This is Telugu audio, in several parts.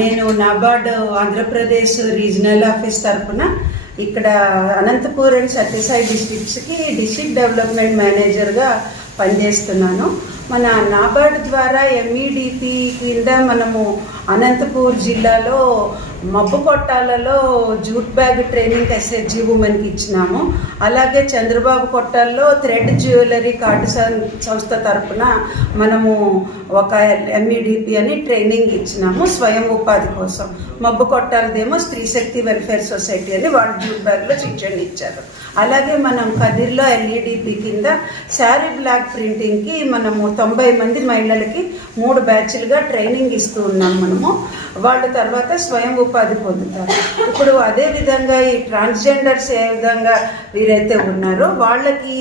నేను నాబార్డ్ ఆంధ్రప్రదేశ్ రీజనల్ ఆఫీస్ తరఫున ఇక్కడ అనంతపూర్ అండ్ సత్యసాయి డిస్ట్రిక్ట్స్కి డిస్ట్రిక్ట్ డెవలప్మెంట్ మేనేజర్గా పనిచేస్తున్నాను. మన నాబార్డ్ ద్వారా ఎంఈడిపి కింద మనము అనంతపూర్ జిల్లాలో మబ్బు కొట్టాలలో జూట్ బ్యాగ్ ట్రైనింగ్ ఎస్హెచ్జి ఉమెన్కి ఇచ్చినాము. అలాగే చంద్రబాబు కొట్టాల్లో థ్రెడ్ జ్యువెలరీ కార్డు సంస్థ తరఫున మనము ఒక ఎంఈడిపి అని ట్రైనింగ్ ఇచ్చినాము స్వయం ఉపాధి కోసం. మబ్బు కొట్టాలదేమో స్త్రీ శక్తి వెల్ఫేర్ సొసైటీ అని వాళ్ళు జూట్ బ్యాగ్లో శిక్షణ ఇచ్చారు. అలాగే మనం కదిర్లో ఎల్ఈడిపి కింద శారీ బ్లాక్ ప్రింటింగ్కి మనము 90 మంది మహిళలకి 3 బ్యాచ్లుగా ట్రైనింగ్ ఇస్తూ ఉన్నాం మనము. వాళ్ళ తర్వాత స్వయం ఉపాధి పొందుతారు. ఇప్పుడు అదేవిధంగా ఈ ట్రాన్స్జెండర్స్ ఏ విధంగా వీరైతే ఉన్నారో వాళ్ళకి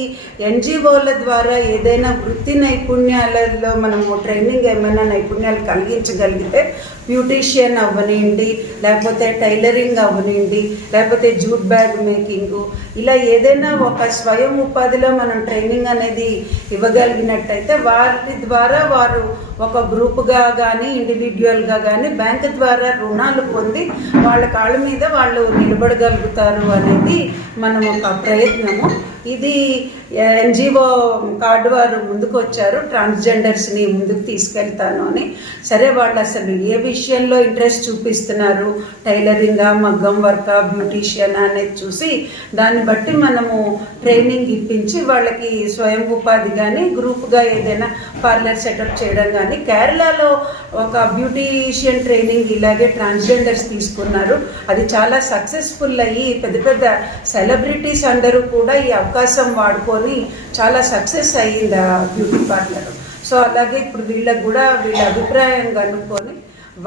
ఎన్జిఓల ద్వారా ఏదైనా వృత్తి నైపుణ్యాలలో మనము ట్రైనింగ్ ఏమైనా నైపుణ్యాలు కలిగించగలిగితే బ్యూటీషియన్ అవ్వనివ్వండి, లేకపోతే టైలరింగ్ అవ్వనివ్వండి, లేకపోతే జూట్ బ్యాగ్ మేకింగు, ఇలా ఏదైనా ఒక స్వయం ఉపాధిలో మనం ట్రైనింగ్ అనేది ఇవ్వగలిగినట్టయితే వారి ద్వారా వారు ఒక గ్రూప్గా కానీ ఇండివిజువల్గా కానీ బ్యాంకు ద్వారా రుణాలు పొంది వాళ్ళ కాళ్ళ మీద వాళ్ళు నిలబడగలుగుతారు అనేది మనం ఒక ప్రయత్నము. ఇది ఎన్జిఓ కార్డు వారు ముందుకు వచ్చారు ట్రాన్స్జెండర్స్ని ముందుకు తీసుకెళ్తాను అని. సరే, వాళ్ళు అసలు ఏ విషయంలో ఇంట్రెస్ట్ చూపిస్తున్నారు, టైలరింగా, మగ్గం వర్కా, బ్యూటీషియన్ అనేది చూసి దాన్ని బట్టి మనము ట్రైనింగ్ ఇప్పించి వాళ్ళకి స్వయం ఉపాధి కానీ గ్రూప్గా ఏదైనా పార్లర్ సెటప్ చేయడం కానీ. కేరళలో ఒక బ్యూటీషియన్ ట్రైనింగ్ ఇలాగే ట్రాన్స్జెండర్స్ తీసుకున్నారు. అది చాలా సక్సెస్ఫుల్ అయ్యి పెద్ద పెద్ద సెలబ్రిటీస్ అందరూ కూడా ఈ అవకాశం వాడుకొని చాలా సక్సెస్ అయ్యింది ఆ బ్యూటీ పార్లర్. సో అలాగే ఇప్పుడు వీళ్ళకు కూడా వీళ్ళ అభిప్రాయం కనుక్కొని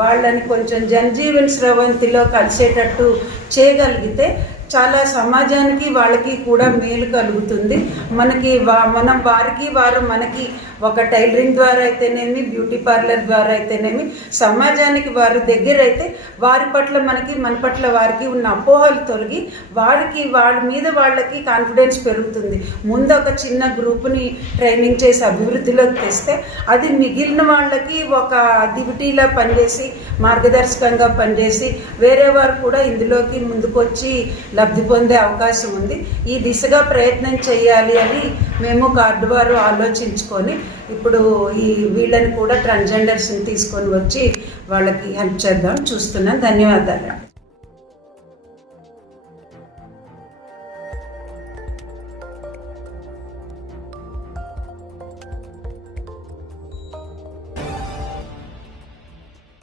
వాళ్ళని కొంచెం జనజీవన్ స్రవంతిలో కలిసేటట్టు చేయగలిగితే చాలా సమాజానికి వాళ్ళకి కూడా మేలు కలుగుతుంది. మనకి మనం వారికి వారు మనకి ఒక టైలరింగ్ ద్వారా అయితేనేమి, బ్యూటీ పార్లర్ ద్వారా అయితేనేమి సమాజానికి వారు దగ్గర అయితే వారి పట్ల మనకి, మన పట్ల వారికి ఉన్న అపోహలు తొలగి వాళ్ళ మీద వాళ్ళకి కాన్ఫిడెన్స్ పెరుగుతుంది. ముందు ఒక చిన్న గ్రూప్ని ట్రైనింగ్ చేసి అభివృద్ధిలోకి తెస్తే అది మిగిలిన వాళ్ళకి ఒక డ్యూటీలా పనిచేసి మార్గదర్శకంగా పనిచేసి వేరే వారు కూడా ఇందులోకి ముందుకొచ్చి లబ్ధి పొందే అవకాశం ఉంది. ఈ దిశగా ప్రయత్నం చేయాలి అని మేము కార్డు వారు ఆలోచించుకొని ఇప్పుడు వీళ్ళని కూడా ట్రాన్స్జెండర్స్ని తీసుకొని వచ్చి వాళ్ళకి హెల్ప్ చేద్దాం చూస్తున్నాను. ధన్యవాదాలు.